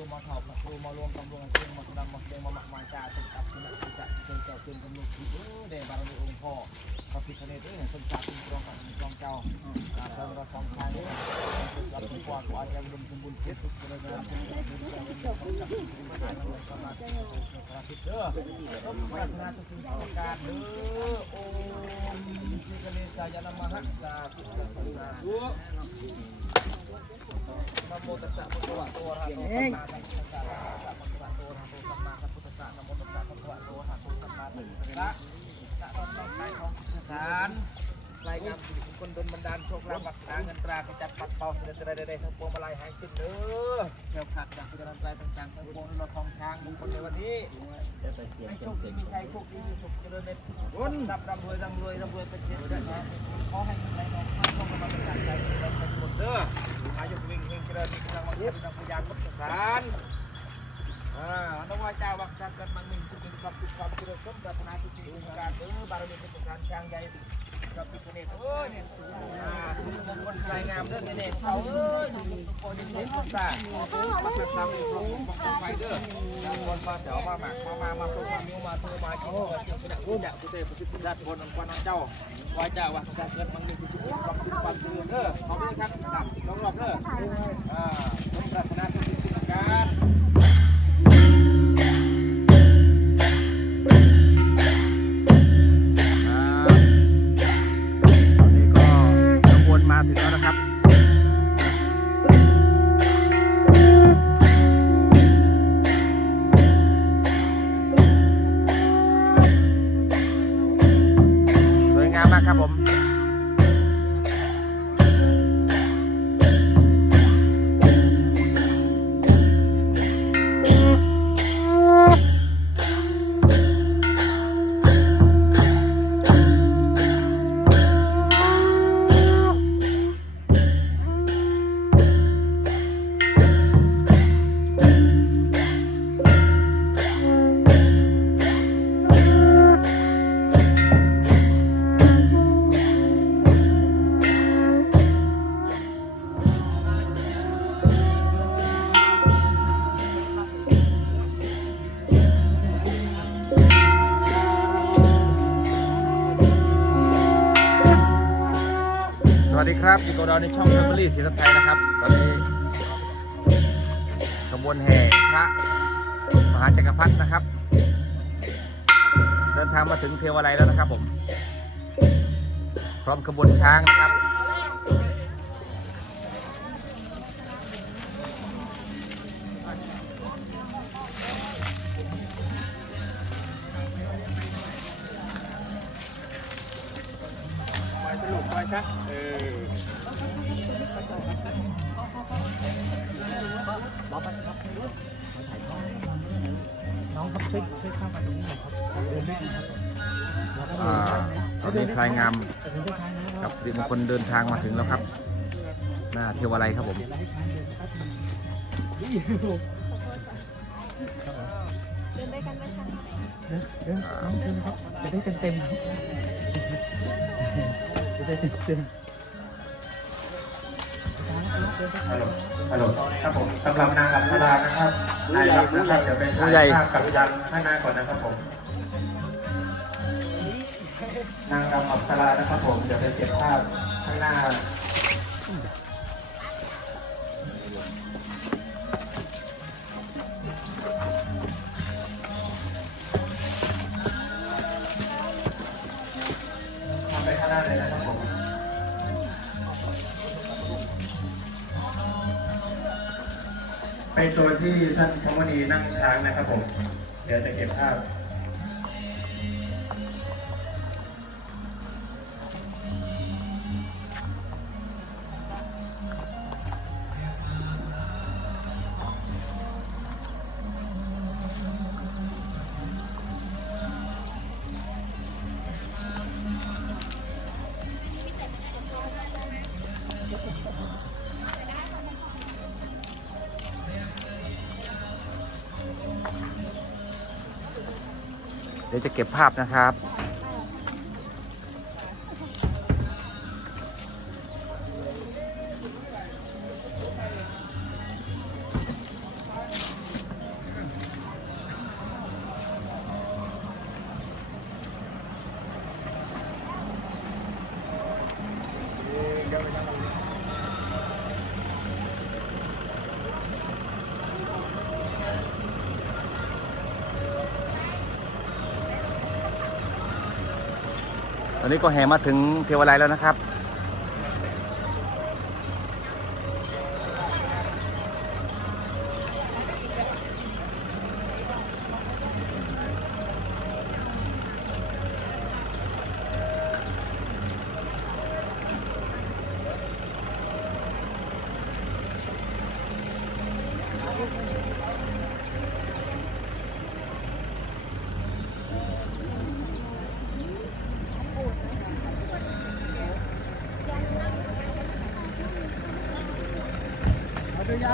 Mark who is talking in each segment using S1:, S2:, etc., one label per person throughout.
S1: รูมาถอบมาครูมารวมกำลังเชียงมาดำมาเชียงมาหมักมาจ่าสุดตับคุณะคุณจะเชียงเจ้าเชียงกำลังที่เออเดบารมีองค์พ่อพระพิฆเนศเออสมศักดิ์คุณรองกับคุณรองเจ้าอาเจ้าเราสองทางเนี่ยรับคุณพ่อขออาจารย์บุญสมบูรณ์เจ็ดทุกประการคุณพระพิฆเนศของจักรคุณพระนามสมาธิพระพิฆเนศต้องปรารถนาทุกสิ่งทุกระการเด้อโอ้พิฆเนศสายนามหัสสาธุสาธุนะโมตั สสะภะคะวะโตอะระหะโตสัมมาสัมพุทธัสสะนะโมตัสสะภะคะวะโตอะระหะโตสัมมาสัมพุทธัสสะนะโมตัสสะภะคะวะโตอะราสัมพุทธัสสะนะตอนต้องใช้ของพุทธสารรายงานสิริมงคลดลบันดาลโชคลาภบัตรเงินตราขจัดปัดเป่าเสด็จใดๆทั้งปวงมาลายหายสิ้นเด้อแถวขาดจากพิจารณาตรายต่างๆทั้งปวงเราทองช้างมงคลในวันนี้ให้โชคดีมีชัยโชคดีมีสุขเจริญในคนร่ำร่ำรวยร่ำรวยร่ำรวยเป็นเศรษฐีนขอให้เงินไหลนองเข้าเข้ามา เป็นการใจเป็นคนเด้ออายุวิ่งเฮงเจริญมีกำลังวังเย็บนักพยานพุทธสารอ่านว่าเจ้าวักจักกันมันมีสุขความสุขความเจริญสมปรารถนาทุกสิ่งทุกประการเออบารมีพุทธสารช้างใหญ่กับพิฆเนศเอ้ยเนี่ยสุขมงคลรายงามเด้อเนี่ยเขาเอ้ยทุกคนยินดีทุกท่านมเป็นตามเป็นพระองค์ของไฟเด้อคนมาเถามาหมักมามามาส่งมามิ้วมาเอมาจิ้มเจ้าขณะผู้จกับพิธิ์ดัดบนอันกวนเจ้าไว้เจ้าว่าการเกิดมันมีสุขความสุขความเจริญเด้อข อไปครับสามสองรอบเค
S2: รับอยู่กับเราในช่อง Family ศรีสัทไทยนะครับ ตอนนี้ขบวนแห่พระมหาจักรพรรดินะครับ เดินทางมาถึงเทวาลัยแล้วนะครับผม พร้อมขบวนช้างนะครับ
S1: ไปสรุปไปครับเออ น้องครับช่วยช่วยเข้ามาตรงนี้หน่อยครับเดินได้ครับ
S2: อ่าตอนนี้พลายงามกับสิริมงคลเดินทางมาถึงแล้วครับ หน้าเทวาลัยครับผม
S1: เดินครับนี่
S3: เดินด้กันไหมคะ
S1: เดินเดินน้องเดินครับจะได้เต็มเต็มจะได้เต็มเต็ม
S4: ฮัลโหลฮัลโหลครับผมสำหรับนางอัปสรานะครับถ่ายรับนะครับเดี๋ยวไป
S2: ผู้
S4: ถ่าย
S2: ใหญ่
S4: ภาพกับยันข้างหน้าก่อนนะครับผม นางรำอัปสรานะครับผมเดี๋ยวไปเก็บภาพข้างหน้าทำไปข้างหน้าเลยนะ โซนที่ท่านธรรมนีนั่งช้างนะครับผม เดี๋ยวจะเก็บภาพ
S2: เดี๋ยวจะเก็บภาพนะครับ ตอนนี้ก็แห่มาถึงเทวาลัยแล้วนะครับ เก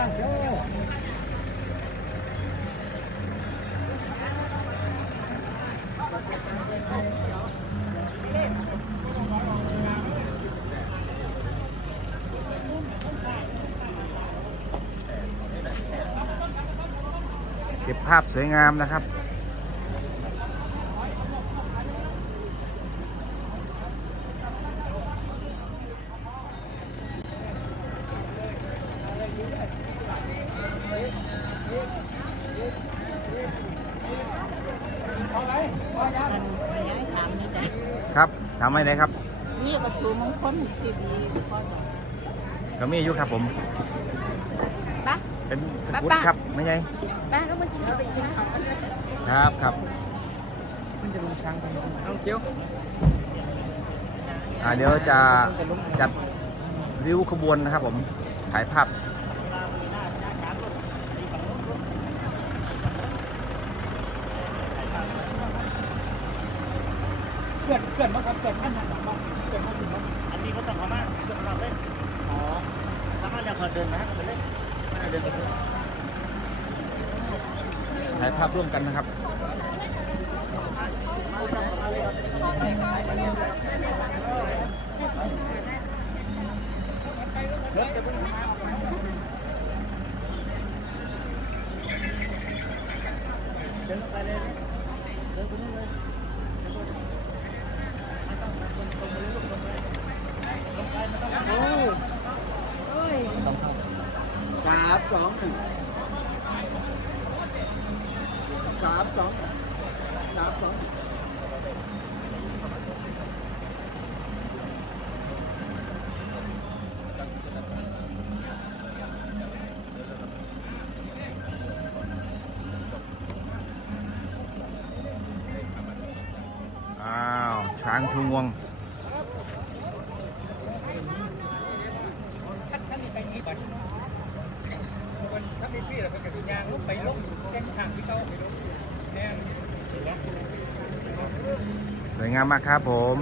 S2: ็บภาพสวยงามนะครับ
S5: กันขยายถามนี่จ้ะ
S2: ครับทำให้ไหนครับ
S5: นี่วัตถุมงคลที่ดีพ่อดอก
S2: ก็มีอยู่ครับผม
S3: ปะ
S2: เป็นตะกุด
S3: ป้า
S2: ครับ ไม่ไง
S3: ป้าเรามากินข้าว
S5: ไปกินข้าวกันเลย
S2: ครับครับ
S1: น้องเกียว
S2: อ่าเดี๋ยวจะจัดริ้วขบวนนะครับผมถ่ายภาพ
S1: เกิดเกิดมาครับเกิดท่านหันหลังมาเกิดมาถึงมา
S6: อันนี้เขาต้องเอามาเพื่อเราเล่นอ๋อสามารถเรียกเขาเดินนะเขาไปเล่นไม่ได้เดินไปเล่น
S2: ถ่ายภาพร่วมกันนะครับ
S6: เดินไปเลยเดินไปนู่นเลย
S1: สามสองหนึ่งสามสองสามสอง
S2: อ้าว ช้างชูงวง
S1: ถ้ามีพี่เราเป็นกระดิ่งยางลุกไปลุกแจ้งทางที่เขาไปลุกแน่น
S2: สวยงามมากครับผม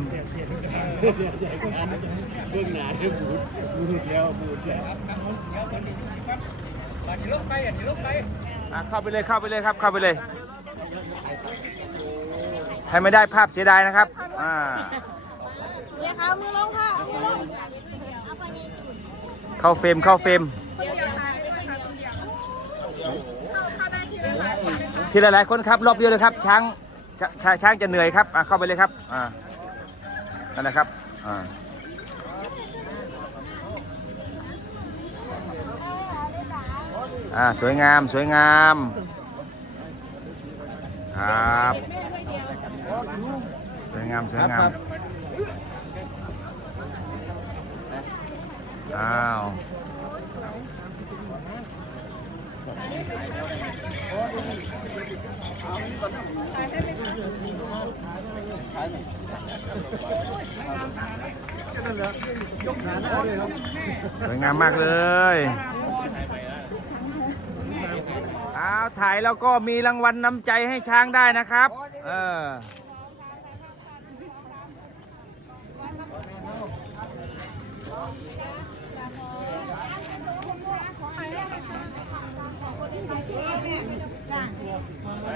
S6: เรื่องหนาเรื่องบูดบูดแล้วบูดแล้ว
S1: ทางโน้นเสียคนนี้ครับอันนี้ลุกไปอันนี้ลุกไป
S2: อะเข้าไปเลยเข้าไปเลยครับเข้าไปเลย ใครไม่ได้ภาพเสียดายนะครับ อ่า
S5: เดี๋ยวเอามือลงค่ะเอามือลง
S2: เข้าเฟรมเข้าเฟรม ทีละหลายคนครับรอบเดียวเลยครับ ช้างชช้างช้างจะเหนื่อยครับอะเข้าไปเลยครับอ่านั่นแหละครับอ่าอ่าสวยงามสวยงามครับสวยงามสวยงามอ้าว สวยงามมากเลยอ้าถ่ายแล้วก็มีรางวัลน้ำใจให้ช้างได้นะครับ เออ
S6: อาจารย์ครับมีสายทางเรียนให้เขาแต่งกันยังเขา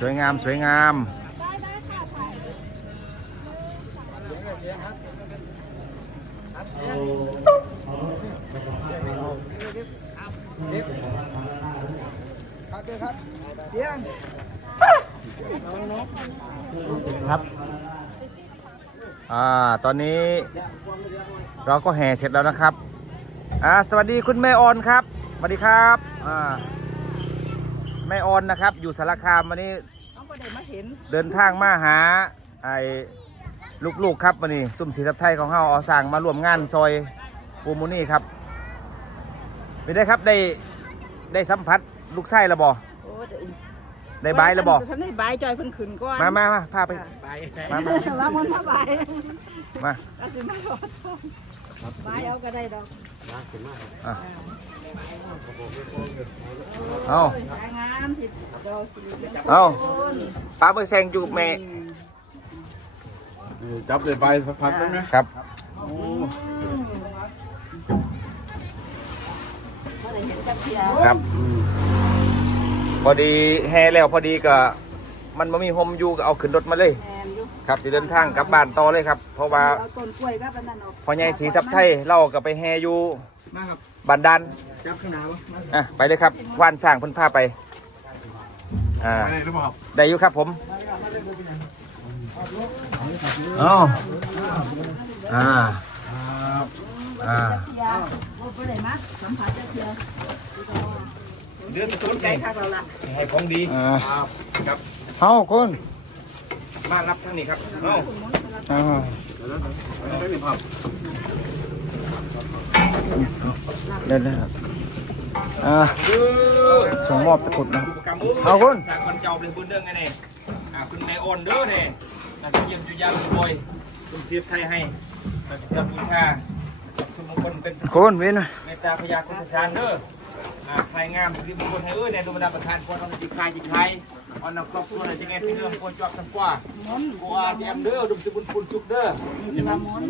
S2: สวยงามสวยงามครับอ่าตอนนี้เราก็แห่เสร็จแล้วนะครับอ่าสวัสดีคุณแม่ออนครับสวัสดีครับอ่า แม่ออนนะครับ อยู่สารคามวันนี้
S5: เขาก็ได้มาเห็น
S2: เดินทางมาหาไอ้ลูกๆครับวันนี้ซุ่มสีทับไทยของเฮาเอาสร้างมาร่วมงานซอยปูมูนี่ครับเป็นได้ครับได้ได้สัมผัสลูกไส้ระบอ
S5: โอ้เดี๋ยว
S2: ได้บายระบอ
S5: ท่านได้บายจอยเพิ่นขึ้นก่อน
S2: มามามาพาไปมามา
S5: ว่ามันมาบาย
S2: มา
S5: ก็สิมาขอโทษ บายเอาก็ได้ดอก
S2: อะเอา
S5: สายงามสิเราสิ
S2: เอาปลาเบอร์แซงจูบแม่
S6: จับเลยไปสักพักนึงนะครับ
S5: ก็ได้เห็นกับเพียว
S2: ครับ พอดีแห่แล้วพอดีก็ มันไม่มีโฮมอยู่ก็เอาขึ้นรถมาเลย
S5: แมนอยู่
S2: ครับสิเดินทางกลับบ้านต่อเลยครับ เพราะว่า
S5: เอาต้นกล้วยกับอันนั้นออก
S2: พอใหญ่สีทับไทยเราก็ไปแห่อยู่บันดาล
S1: จับข้างหน้าวะ
S2: อะไปเลยครับว่านสร้างเพิ่นพาไปอ่า
S6: ได้หรือเปล่า
S2: ได้อยู่ครับผมอ๋ออ่าอ่า
S5: เพียวบ่บ่ได้มาสัมผัสกับเพียว
S2: เดือนต้น
S5: ใจคักเราละ
S2: ให้ของดี
S7: อ่า
S2: ครับ
S7: เฮาคุณ
S2: มารับทางนี้ครับเอา
S7: อ่า
S6: ได้หรือเปล่า
S7: เดินๆครับอ่าส่งมอบตะกรุดนะครับเอา
S2: เอา
S7: คุ
S2: คุณณสากคนเจ้าเลยบุญเรื่องไงเนี่ยอ่าคุณแม่อ่อนเด้อเนี่ยอาจจะเยี่ยมจุยาลุงบอยคุณเสียบไทยให้กับบูชาทุกมงคลเป็น
S7: คุณวิน
S2: เมตตาพยาคุณสารเด้อ อ่าใครงามสิริมงคลให้เอ้ยในดวงดาวประทานควรเอาจิตคายจิตคายเอานำครอบครัวในจังไงที่เรื่องควรจอบสังกว่า
S5: ม้น
S2: กูอาแจมเด้อดุมสบุญปุนสุกเด้อ
S5: สิมาม้น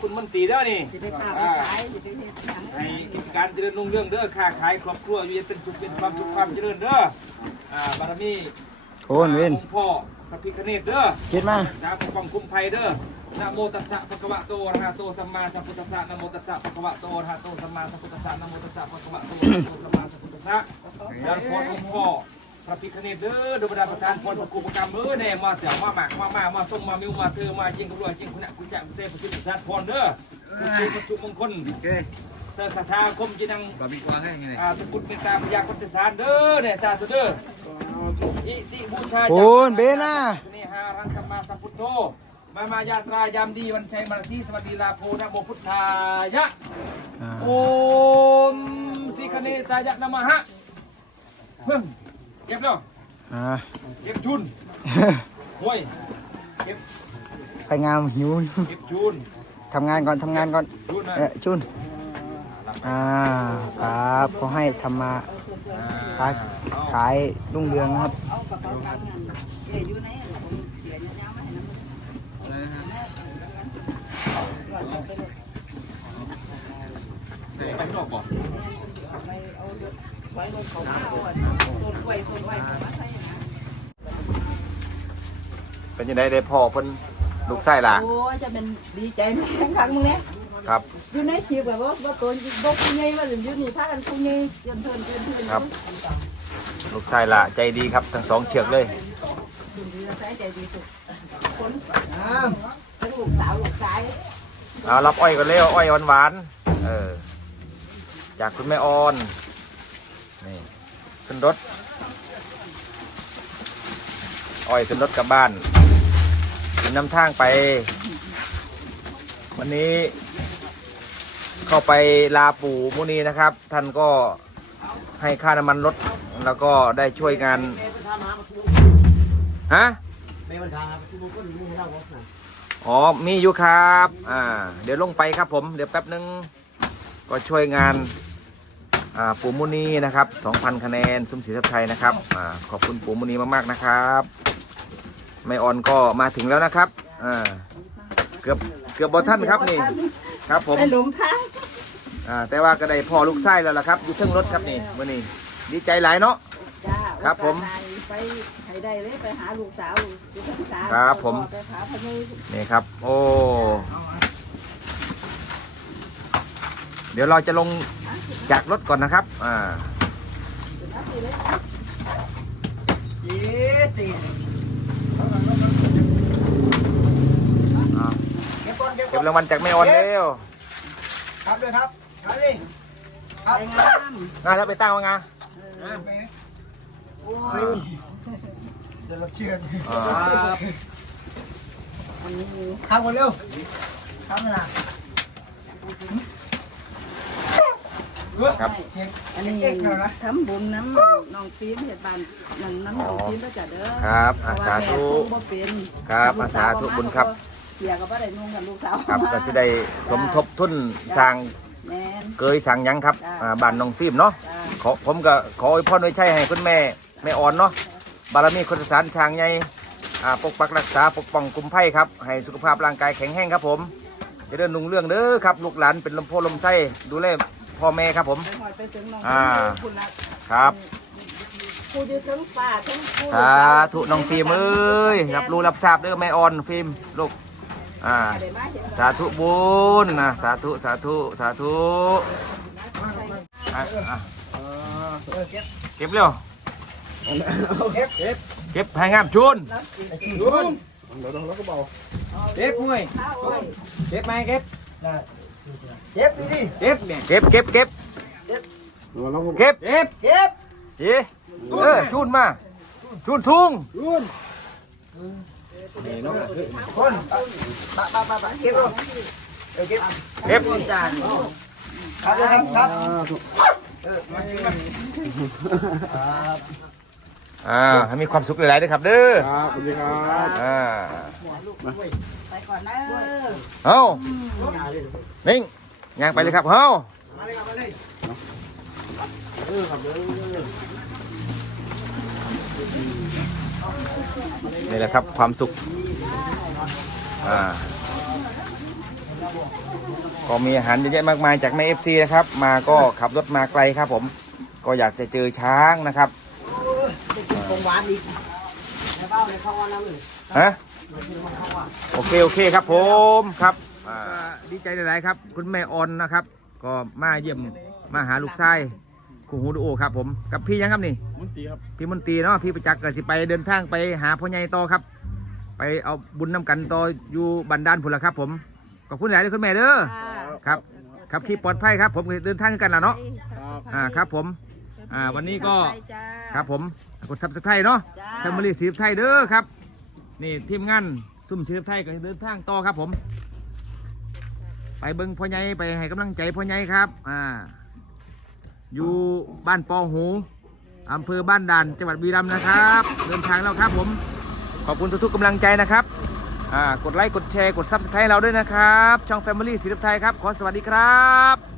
S2: คุณมันตรีเด้อนี่
S5: สิไปข้าวไปขายสิไปเฮ็ดหยัง
S2: ให้กิจการเจริญรุ่งเรืองเด้อค้าขายครอบครัวอยู่เย็นเป็นสุขเป็นความสุขความเจริญเด้ออ่าบารมี
S7: คุณวิน
S2: องค์พ่อ พระพิฆเนศเด้อ
S7: คิดมา
S2: สาปกป้องคุ้มภัยเด้อนะโมตัสสะภะคะวะโตอะระหะโตสัมมาสัมพุทธัสสะนะโมตัสสะภะคะวะโตอะระหะโตสัมมาสัมพุทธัสสะนะโมตัสสะภะคะวะโตอะระหะโตสัมมาสัมพุทธัสสะยันพรองค์พ่อพระพิฆเนศเด้อดวงดาวประทานพรประกุประกรรมเด้อแน่มาเสี่ยวมาหมากมามามาส่งมามิวมาเธอมาจริงกรวยจริงคุณะคุณจะคุณเตประสิทธิ์สัตว์พรเด้อคุณประจุมงคลเสสัทธาคมจินัง
S1: บาบีกว่าให้ไง
S2: อ่าทุกคุณเป็นตามพยาคุณสารเด้อเนี่ยสาธุเด้อ อิติบูชา
S7: คุณเบน่า
S2: เสน่หารังสัมมาสัมพุทโธมามายาตรายามดีวันชัยมรสีสวัสดีลาโพนะโมพุทธายะ
S7: อ่า
S2: โอมสิคเนสายะนะมหะเพิ่มเก็บแล้ว
S7: อ่า
S2: เก็บชุนห้วยเก็บ
S7: ไปงามหิว
S2: เก็บชุน
S7: ทำงานก่อนทำงานก่อน
S2: ชุนนะ
S7: เออชุนอ่าครับขอให้ทำมาค้า ขายรุ่งเรืองนะครับ
S5: เอากระเป๋าตังค์นั่นเดี๋ยวอยู่ในผมเสียยาวๆมาให้น้ำมัน
S2: ไปข้างนอกก่อน
S5: ไปเอารถไว้รถเขาเอาอะต้นกล้วยต้นไว้เขามาใส่อย่างนั้น
S2: เป็นยังไงได้พ่อเพิ่นลูกไส้ล่ะ
S5: โอ้ยจะเป็นดีใจไหมครั้งครั้งมึงเนี่ย
S2: ครับ
S5: อยู่ในคลิปแบบว่าว่าตัวบกยังไงว่าอยู่นี่พากันคุยไงเตือนเพื่อนเตือนเพื่อน
S2: ครับ ลูกไส้ล่ะใจดีครับทั้งสองเชือกเลย
S5: ดีใจใจดีสุดคนทั้งลูกสาวลูกชาย
S2: เอารับอ้อยก่อนเร็วอ้อยหวานๆเออจากคุณแม่ออนนี่ขึ้นรถอ้อยขึ้นรถกลับบ้านขึ้นนำทางไป วันนี้ เข้าไปลาปู่มุนีนะครับ ท่านก็ให้ค่าน้ำมันรถ แล้วก็ได้ช่วยงานฮะ
S1: ไม่บรรดาที่มุกก็มีให้เราวะ
S2: อ๋อมีอยู่ครับอ่าเดี๋ยวลงไปครับผมเดี๋ยวแป๊บนึงก็ช่วยงานอ่าปู่มุนีนะครับ2,000คะแนนซุ้มศรีทับไทยนะครับอ่าขอบคุณปู่มุนีมากๆนะครับไม่ออนก็มาถึงแล้วนะครับอ่าเกือบเกือบบอท่านครับนี่ครับผม
S5: ไปหลงทาง
S2: อ่าแต่ว่าก็ได้พอลูกไส้แล้วล่ะครับอยู่เทิงรถครับนี่มื่อนี้ ดีใจหลายเนาะ
S5: จ้า
S2: ครับผม
S5: ไปให้ได้เลยไปหาลูกสาวลูกสาว
S2: ครับผม
S5: ไปหาพนุย
S2: นี่ครับ โอ้ เดี๋ยวเราจะลงจากรถก่อนนะครับ อ่า
S5: นะพี่
S7: จีตี
S2: อ่า
S7: เก็บก่อนเก็บ
S2: เก็
S7: ก่
S2: บ
S7: อน
S2: รางวัลจากแม่ออนเร็ว
S7: ครับเลยครับครับดิครับ
S5: ไปงาม
S2: งานแล้วไปตั้งว่างา
S7: โอ้ย เดี๋ยวเราเชื่อ
S2: อ่า
S5: อันนี้
S7: ทำก่อนเร็วทำนะ
S2: ครับ
S7: เสียง
S5: อันนี้
S7: เอ็กซ์แล้วนะ
S5: ทำบุญน้ำน้องฟิล์มเหตุบานนั่นน้ำน้องฟิล์มก็จะเด้อ
S2: ครับอาสาธุ
S5: เพระว่แม่ส่งบ่เป็น
S2: ครับอาสาธุบุญครับ
S5: เสียก็บ่ได้นุ่งกับลูกสาว
S2: ครับก็จะได้สมทบทุนสร้าง
S5: แม่น
S2: เกยสั่งหยังครับ
S5: จ้า
S2: อ่าบ้านน้องฟิล์มเนาะ
S5: จ้า
S2: ขอผมก็ขออวยพรไว้ใช่ให้คุณแม่แม่อ่อนเนาะบารมีคนสารช้างใหญ่อ่าปกปักรักษาปกป้องกุมไพ่ครับ ให้สุขภาพร่างกายแข็งแรงครับผมจะเดินนุ่งเรื่องเด้อครับลูกหลานเป็นลมโพลมไส้ดูแลพ่อแม่ครับผม
S5: อ่าค
S2: รับ
S5: ผู้อยู่ถึงป่าทั้งผู้
S2: สาธุน้องฟิล์มเอ้ยรับรู้รับทราบเด้อแม่อ่อนฟิล์มลูกอ่าสาธุบุญนะสาธุสาธุสาธุอะ เก็บเร็ว
S7: เก็บเก็บ
S2: เก็บให้งามชุน
S7: ดูน
S1: เก็บมวย
S5: ข้าวไว้
S1: เก็บไหมเก็บ
S7: ได้เก็บดีดิ
S1: เก็บเนี่ย
S2: เก็บเก็บเก็บเก็บ
S1: เก็บ
S7: เก็บ
S2: เย่เออชุนมาชุนทุ่ง
S7: คนปะปะปะปะเก็บลงเดี๋ยวเก็บ
S2: เก็บ
S7: จานค รับเลยครับครับเออมากินกัน
S2: อ่าให้มีความสุขหลายๆด้วยครับเด้อ
S8: ครับสวัสดีครับ
S2: อ่า
S5: ไปก่อนนะ
S2: เฮ้านิ่งย่างไปเลยครับเฮ้า
S7: มาเลยครับมาเลย
S2: นี่แหละครับความสุขอ่า ก็มีอาหารเยอะแยะมากมายจากแม่เอฟซีนะครับ มาก็ขับรถมาไกลครับผม ก็อยากจะเจอช้างนะครับ
S7: ของหวานอีกแล้วเอาเลยเข้าวันนั้นเลย
S2: ฮะโอเคโอเคครับผมครับอ่าดีใจหลายๆครับ คุณแม่ออนนะครับ ก็มาเยี่ยมมาหาลูกชายคู่หูดูโอครับผมกับพี่ยังครับนี่
S8: มุนตีครับ
S2: พี่มนตรีเนาะพี่ประจักษ์ก็สิไปเดินทางไปหาพ่อใหญ่ต่อครับ ไปเอาบุญน้ำกันต่ออยู่บันดาลผุนละครับผมขอบคุณหลายๆคุณแม่เด้อ ค รับ ครับขี่ปลอดภัยครับ ผมก็เดินทางกันละเนาะ
S8: ครับ
S2: อ่าครับผมอ่าวันนี้ก็
S5: ไปจ้า
S2: ครับผมกดซับสไครต์เนาะ
S5: จ้า
S2: แฟมิลี่สีไทยเด้อครับ นี่ทีมงานซุ่มสีไทยก็เดินทางต่อครับผม ไปเบิ้งพ่อใหญ่ไปให้กำลังใจพ่อใหญ่ครับอ่าอยู่บ้านปอหูอำเภอบ้านด่านจังหวัดบุรีรัมย์นะครับ เดินทางแล้วครับผม ขอบคุณทุกๆกำลังใจนะครับอ่า กดไลค์ กดแชร์ กดซับสไครต์เราด้วยนะครับ ช่อง Family สีไทยครับ ขอสวัสดีครับ